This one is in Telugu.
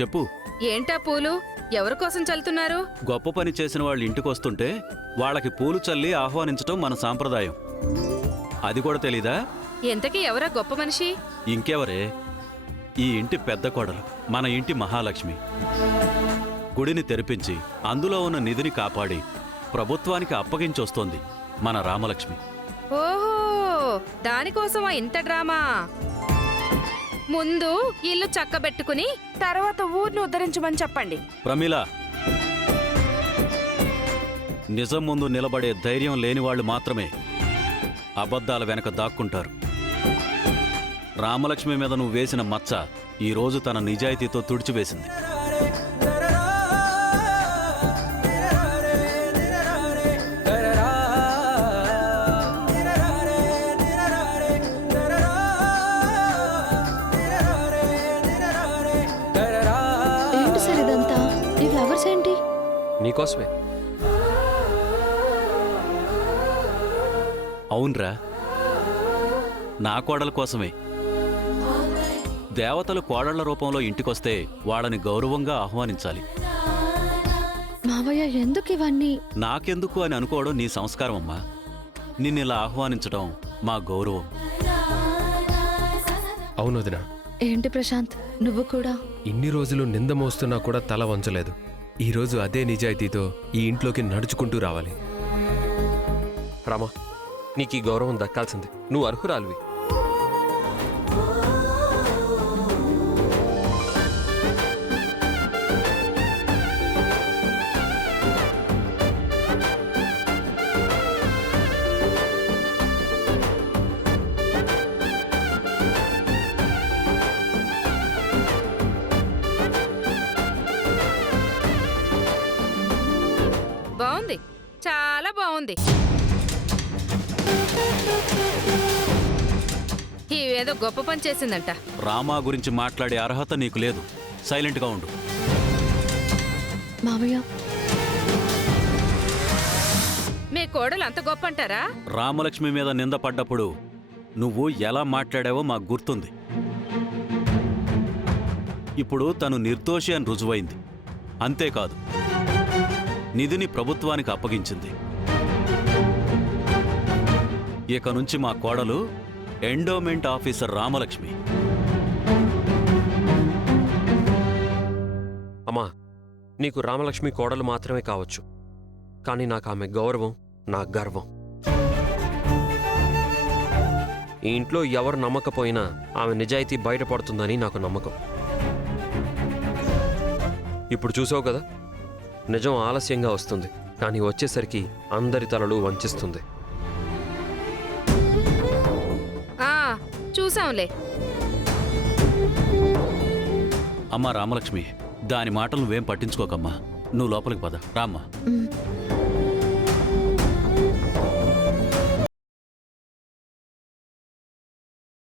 చెప్పు. ఏంటా పూలు ఎవరి కోసం చల్లుతున్నారు? గొప్ప పని చేసిన వాళ్ళు ఇంటికొస్తుంటే వాళ్ళకి పూలు చల్లి ఆహ్వానించటం మన సాంప్రదాయం. అది కూడా తెలీదా? ఎంతకీ ఎవరా గొప్ప మనిషి? ఇంకెవరే, ఈ ఇంటి పెద్ద కోడలు, మన ఇంటి మహాలక్ష్మి. గుడిని తెరిపించి అందులో ఉన్న నిధిని కాపాడి ప్రభుత్వానికి అప్పగించొస్తోంది మన రామలక్ష్మి. ఓహో, దానికోసమా ఇంత డ్రామా? ముందు ఇల్లు చక్కబెట్టుకుని తర్వాత ఊర్ని ఉద్ధరించమని చెప్పండి. ప్రమీల, నిజం ముందు నిలబడే ధైర్యం లేని వాళ్ళు మాత్రమే అబద్ధాల వెనక దాక్కుంటారు. రామలక్ష్మి మీద నువ్వు వేసిన మచ్చ ఈరోజు తన నిజాయితీతో తుడిచివేసింది. ఏంటి సార్ ఇదంతా? ఈ ఫ్లవర్స్ ఏంటి? నీకోసమే. అవునరా, నా కోడల కోసమే. దేవతలు కోడళ్ల రూపంలో ఇంటికొస్తే వాళ్ళని గౌరవంగా ఆహ్వానించాలి. మావయ్య ఎందుకు ఇవన్నీ? నాకెందుకు అని అనుకోవడం నీ సంస్కారం అమ్మా. నిన్నిలా ఆహ్వానించడం మా గౌరవం. అవును వదిన. ఏంటి ప్రశాంత్, నువ్వు కూడా? ఇన్ని రోజులు నింద మోస్తున్నా కూడా తల వంచలేదు. ఈరోజు అదే నిజాయితీతో ఈ ఇంట్లోకి నడుచుకుంటూ రావాలి. రామా, నీకు ఈ గౌరవం దక్కాల్సింది. నువ్వు అర్హురాలివి. బాగుంది, చాలా బాగుంది. ఇవేదో గొప్ప పని చేసిందంట. రామా గురించి మాట్లాడే అర్హత నీకు లేదు. సైలెంట్గా ఉండు. మావయ్య, మీ కోడలు అంత గొప్ప అంటారా? రామలక్ష్మి మీద నింద పడ్డప్పుడు నువ్వు ఎలా మాట్లాడావో మాకు గుర్తుంది. ఇప్పుడు తను నిర్దోషి అని రుజువైంది. అంతేకాదు, నిధిని ప్రభుత్వానికి అప్పగించింది. ఇక నుంచి మా కోడలు ఎండోమెంట్ ఆఫీసర్ రామలక్ష్మి. అమ్మా, నీకు రామలక్ష్మి కోడలు మాత్రమే కావచ్చు, కానీ నాకు ఆమె గౌరవం, నా గర్వం. ఈ ఇంట్లో ఎవరు నమ్మకపోయినా ఆమె నిజాయితీ బయటపడుతుందని నాకు నమ్మకం. ఇప్పుడు చూసావు కదా, నిజం ఆలస్యంగా వస్తుంది, కానీ వచ్చేసరికి అందరి తలలు వంచిస్తుంది. చూసాంలే. అమ్మా రామలక్ష్మి, దాని మాటలు నువ్వేం పట్టించుకోకమ్మా. నువ్వు లోపలికి పద. రామ్మా.